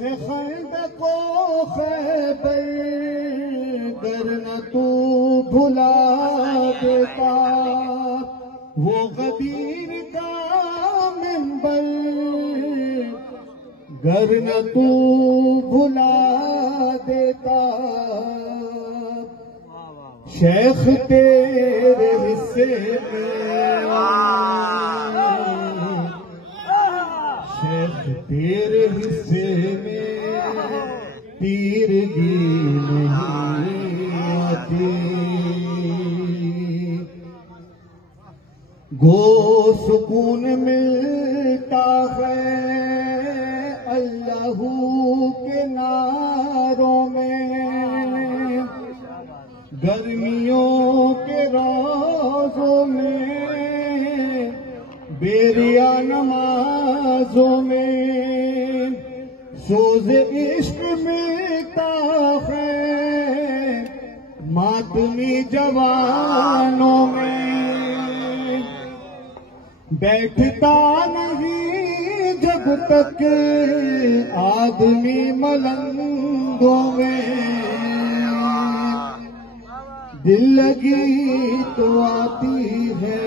शहर खंदको खैबर गर न तू भुला देता, वो गदीर का मिंबर गर न तू भुला देता। शेख तेरे हिस्से में, शेख तेरे हिस्से में तीरगी नहीं आती। गो सुकून मिलता है अल्लाहू के नारों में, गर्मियों के रोज़ों में, बेरिया नमाजों में, सोज़ इश्क मिलता है मातमी जवानों में। बैठता नहीं जब तक आदमी मलंगों में, दिल लगी तो आती है,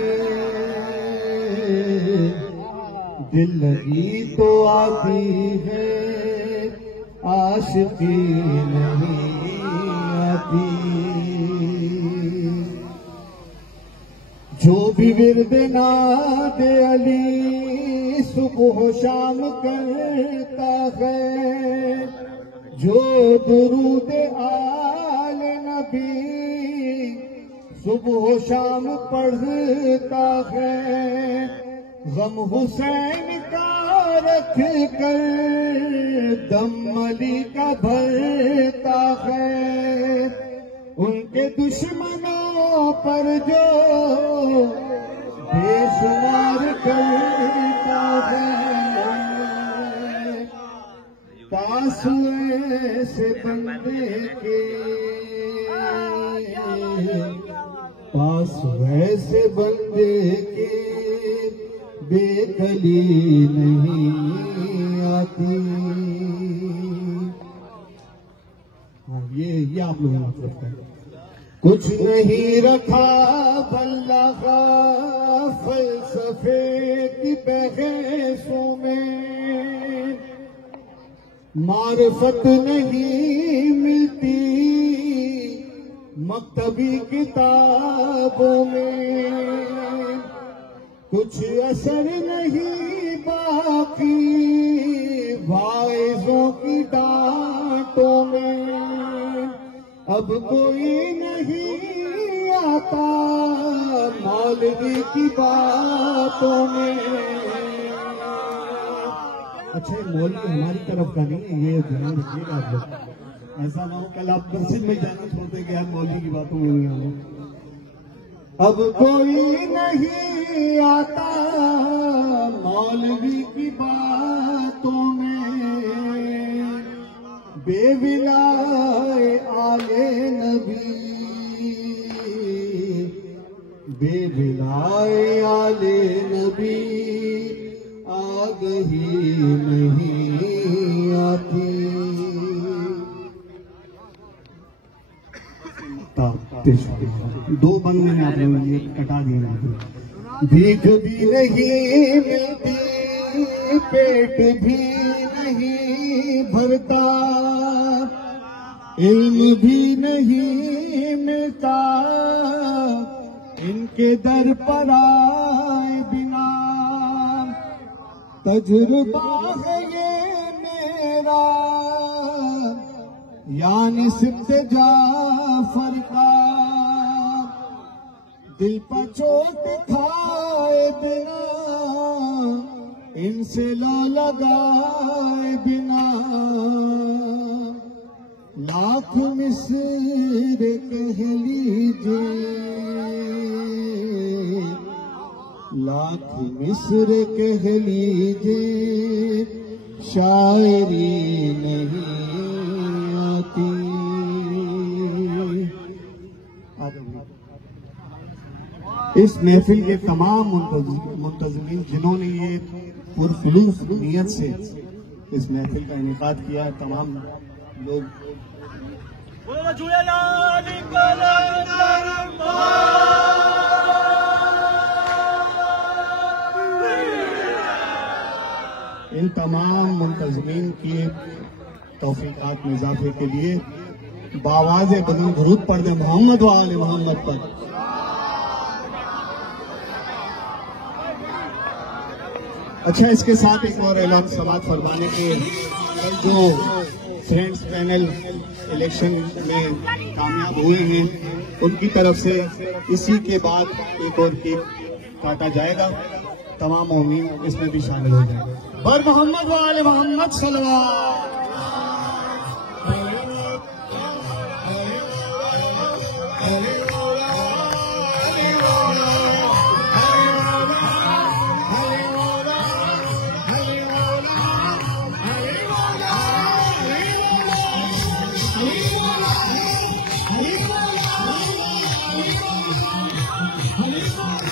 दिल लगी तो आती है, आशिकी नहीं आती। जो भी विर्द नाद अली सुबह शाम करता है, जो दुरूद आल नबी सुबह शाम पढ़ता है, गम हुसैन का रख कर दम अली का भरता है, उनके दुश्मनों पर जो बेशुमार करता है। पास ऐसे बंदे के, पास वैसे बंदे के बेकली नहीं आती। ये आप लोग मतलब है। कुछ नहीं रखा बल्लगा फलसफे की बहसों में, मारिफत नहीं मिलती मक्तबी किताबों में, कुछ असर नहीं बाकी वाइजों की डांटों में। अब कोई नहीं आता मौलवी की बातों में। अच्छा मौलवी हमारी तरफ का नहीं है, ये ध्यान रखिएगा आप लोग, ऐसा ना हो कल आप मस्जिद में जाना छोड़ते कि यार मौलवी की बातों में। अब कोई नहीं आता मौलवी की बातों में, बेविलाए आले नबी, बेविलाए आले नबी आग ही नहीं आती। दो बंद मैंने आप लोगों ने कटा दिया। भीख भी नहीं मिलती, पेट भी नहीं भरता, इल्म भी नहीं मिलता इनके दर पर आए बिना। तजुर्बा है ये मेरा यानी सिद्ध जाफर का, दिल पर चोट खाए बिना इनसे ला लगाए बिना। लाख मिस्र कह लीजिए, लाख मिस्र कह लीजिए, शायरी नहीं आती। इस महफिल के तमाम मुंतज़िमीन जिन्होंने ये पुरखुलूस नियत से इस महफिल का इनेकाद किया। तमाम लोग इन तमाम मुंतज़मीन की तौफीकात में इजाफे के लिए बावाज़े बुलंद दुरूद पढ़ दे मोहम्मद व आले मोहम्मद पर। अच्छा, इसके साथ एक और ऐलान समाअत फरमाने के, कल जो फ्रेंड्स पैनल इलेक्शन में कामयाब हुए हैं उनकी तरफ से इसी के बाद एक और केक काटा जाएगा। तमाम मौमीन इसमें भी शामिल हो जाएंगे। बर मोहम्मद व आले मोहम्मद सल्लल्लाहु Hare